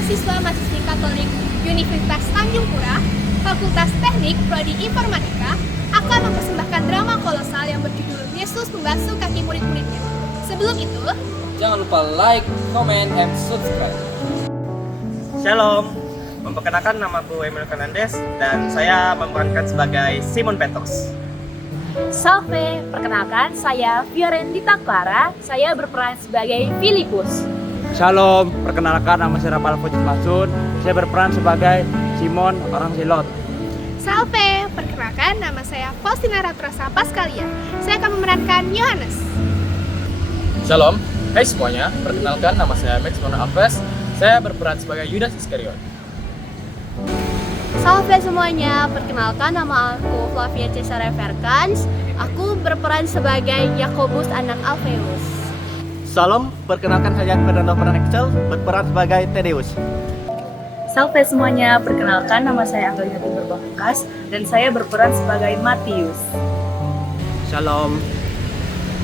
mahasiswa-mahasiswi Katolik Universitas Tanjung Pura, Fakultas Teknik Prodi Informatika, akan mempersembahkan drama kolosal yang berjudul Yesus Membasuh Kaki Murid-muridnya. Sebelum itu, jangan lupa like, comment, and subscribe. Shalom, memperkenalkan namaku Emil Fernandes dan saya memerankan sebagai Simon Petrus. Salve, perkenalkan saya Fiorendita Clara, saya berperan sebagai Filipus. Shalom, perkenalkan nama saya Rafael Fujit Masun, saya berperan sebagai Simon orang Silot. Salve, perkenalkan nama saya Faustina Ratrosa Paskalia, saya akan memerankan Yohanes. Shalom, hai semuanya, perkenalkan nama saya Max Mono Alves, saya berperan sebagai Yudas Iskariot. Salve semuanya, perkenalkan nama aku Flavia Cesare Verkans, aku berperan sebagai Yakobus anak Alfeus. Salam, perkenalkan saya Fernando Fernandes, berperan sebagai Tadeus. Salve semuanya, perkenalkan nama saya Anggelia Timur Pamungkas dan saya berperan sebagai Matius. Shalom,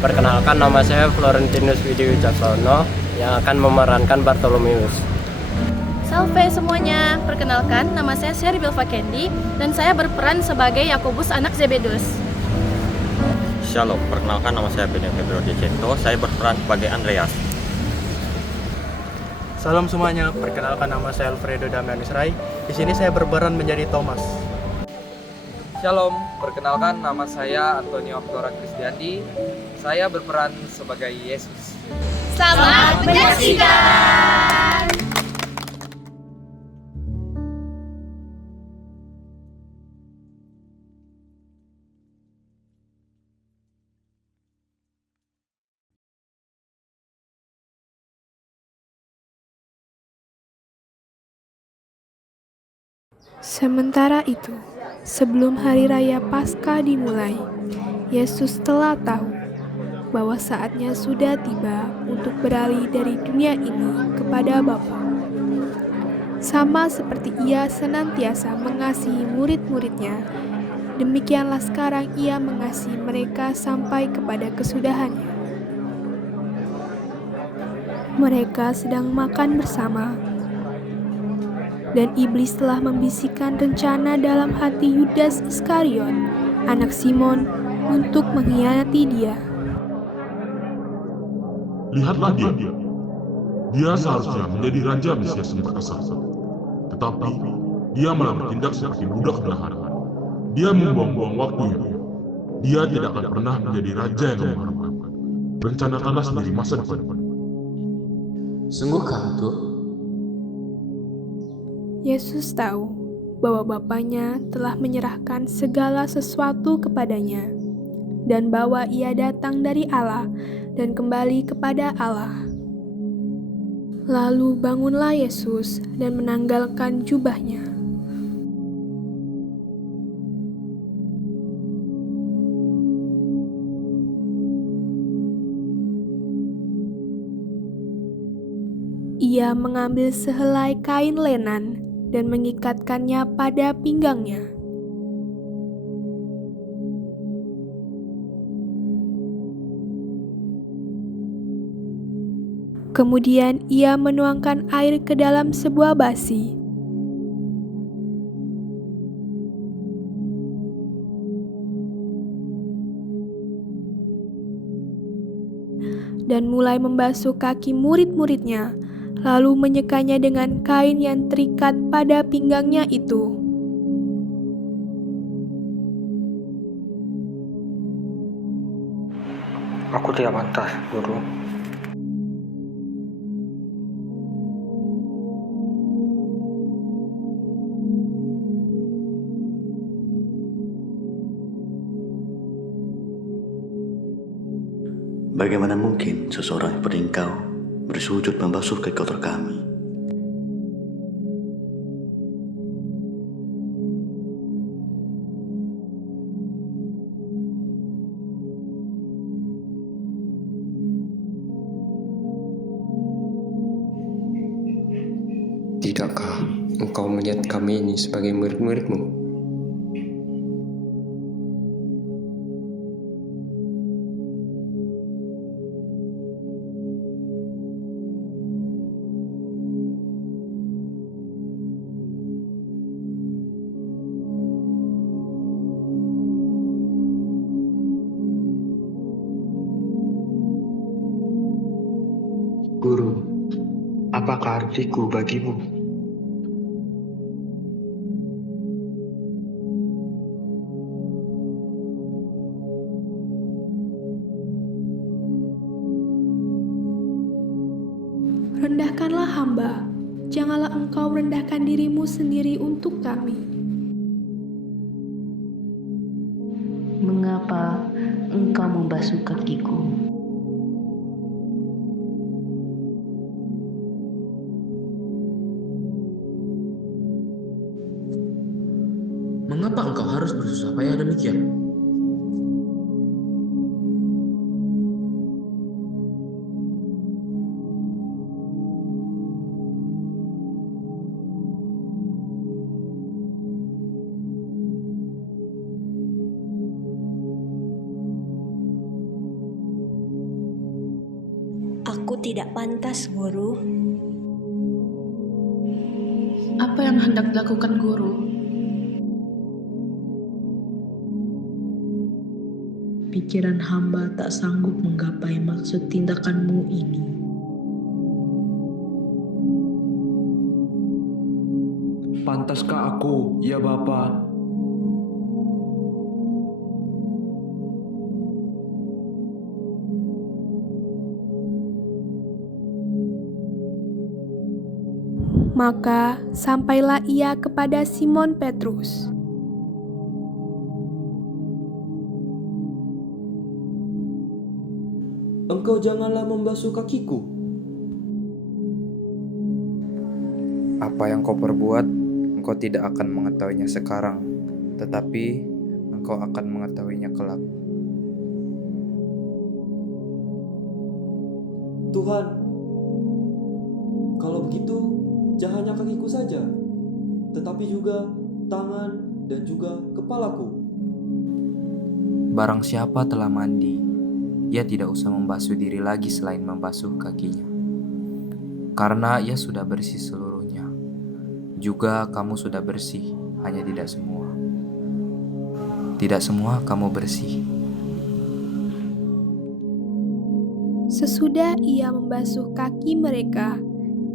perkenalkan nama saya Florentinus Widi Wicaksono yang akan memerankan Bartolomeus. Salve semuanya, perkenalkan nama saya Sherry Belva Candy dan saya berperan sebagai Yakobus anak Zebedus. Shalom, perkenalkan nama saya Beniam Februari Cento, saya berperan sebagai Andreas. Salam semuanya, perkenalkan nama saya Alfredo Damianus Rai. Di sini saya berperan menjadi Thomas. Shalom, perkenalkan nama saya Antonio Oktora Kristiandi, saya berperan sebagai Yesus. Selamat menyaksikan! Sementara itu, sebelum hari raya Paskah dimulai, Yesus telah tahu bahwa saatnya sudah tiba untuk beralih dari dunia ini kepada Bapa. Sama seperti Ia senantiasa mengasihi murid-muridnya, demikianlah sekarang Ia mengasihi mereka sampai kepada kesudahannya. Mereka sedang makan bersama, dan iblis telah membisikkan rencana dalam hati Yudas Iskariot, anak Simon, untuk mengkhianati Dia. Lihatlah dia. Dia seharusnya menjadi raja Mesias yang berkesan. Tetapi dia malah bertindak seperti budak belahan. Dia membuang-buang waktunya. Dia tidak akan pernah menjadi raja yang mengharapkan. Rencanakanlah sendiri masa depan. Sungguhkah itu? Yesus tahu bahwa Bapanya telah menyerahkan segala sesuatu kepadanya, dan bahwa Ia datang dari Allah dan kembali kepada Allah. Lalu bangunlah Yesus dan menanggalkan jubahnya. Ia mengambil sehelai kain lenan dan mengikatkannya pada pinggangnya. Kemudian ia menuangkan air ke dalam sebuah basi. Dan mulai membasuh kaki murid-muridnya, lalu menyekanya dengan kain yang terikat pada pinggangnya itu. Aku tidak pantas, Guru. Bagaimana mungkin seseorang seperti engkau bersujud membasuh kaki kotor kami? Tidakkah engkau melihat kami ini sebagai murid-muridmu? Apakah artiku bagimu? Rendahkanlah hamba, janganlah engkau rendahkan dirimu sendiri untuk kami. Mengapa engkau membasuh kakiku? Mengapa engkau harus bersusah payah demikian? Aku tidak pantas, Guru. Apa yang hendak dilakukan Guru? Pikiran hamba tak sanggup menggapai maksud tindakanmu ini. Pantaskah aku, ya Bapa? Maka sampailah ia kepada Simon Petrus. Engkau janganlah membasuh kakiku. Apa yang kau perbuat, engkau tidak akan mengetahuinya sekarang, tetapi engkau akan mengetahuinya kelak. Tuhan, kalau begitu, jangan hanya kakiku saja, tetapi juga tangan dan juga kepalaku. Barang siapa telah mandi, ia tidak usah membasuh diri lagi selain membasuh kakinya, karena ia sudah bersih seluruhnya. Juga kamu sudah bersih, hanya tidak semua. Tidak semua kamu bersih. Sesudah ia membasuh kaki mereka,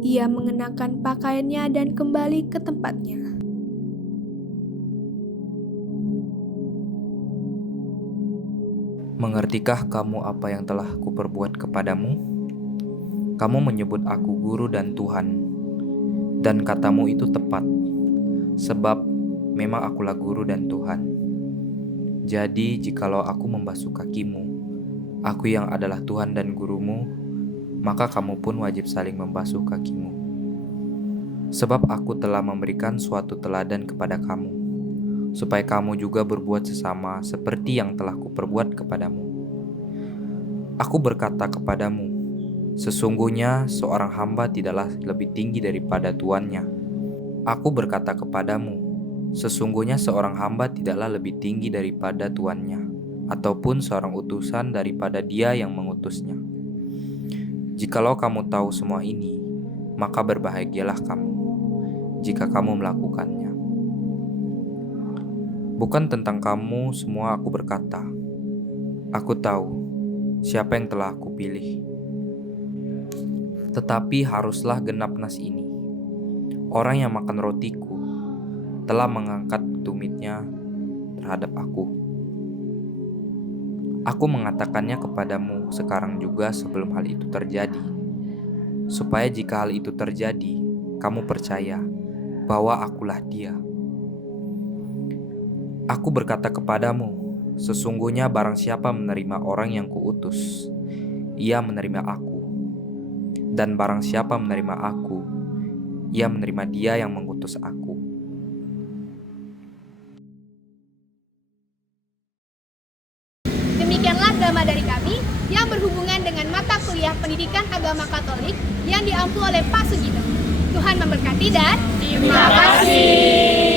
ia mengenakan pakaiannya dan kembali ke tempatnya. Mengertikah kamu apa yang telah kuperbuat kepadamu? Kamu menyebut aku guru dan Tuhan, dan katamu itu tepat, sebab memang akulah guru dan Tuhan. Jadi jikalau aku membasuh kakimu, aku yang adalah Tuhan dan gurumu, maka kamu pun wajib saling membasuh kakimu. Sebab aku telah memberikan suatu teladan kepada kamu, supaya kamu juga berbuat sesama seperti yang telah kuperbuat kepadamu. Aku berkata kepadamu, sesungguhnya seorang hamba tidaklah lebih tinggi daripada tuannya. Aku berkata kepadamu, sesungguhnya seorang hamba tidaklah lebih tinggi daripada tuannya, ataupun seorang utusan daripada dia yang mengutusnya. Jikalau kamu tahu semua ini, maka berbahagialah kamu jika kamu melakukannya. Bukan tentang kamu semua aku berkata. Aku tahu siapa yang telah aku pilih. Tetapi haruslah genap nas ini. Orang yang makan rotiku telah mengangkat tumitnya terhadap aku. Aku mengatakannya kepadamu sekarang juga sebelum hal itu terjadi, supaya jika hal itu terjadi, kamu percaya bahwa akulah Dia. Aku berkata kepadamu, sesungguhnya barang siapa menerima orang yang kuutus, ia menerima aku. Dan barang siapa menerima aku, ia menerima Dia yang mengutus aku. Demikianlah drama dari kami yang berhubungan dengan mata kuliah pendidikan agama Katolik yang diampu oleh Pak Sugito. Tuhan memberkati dan terima kasih.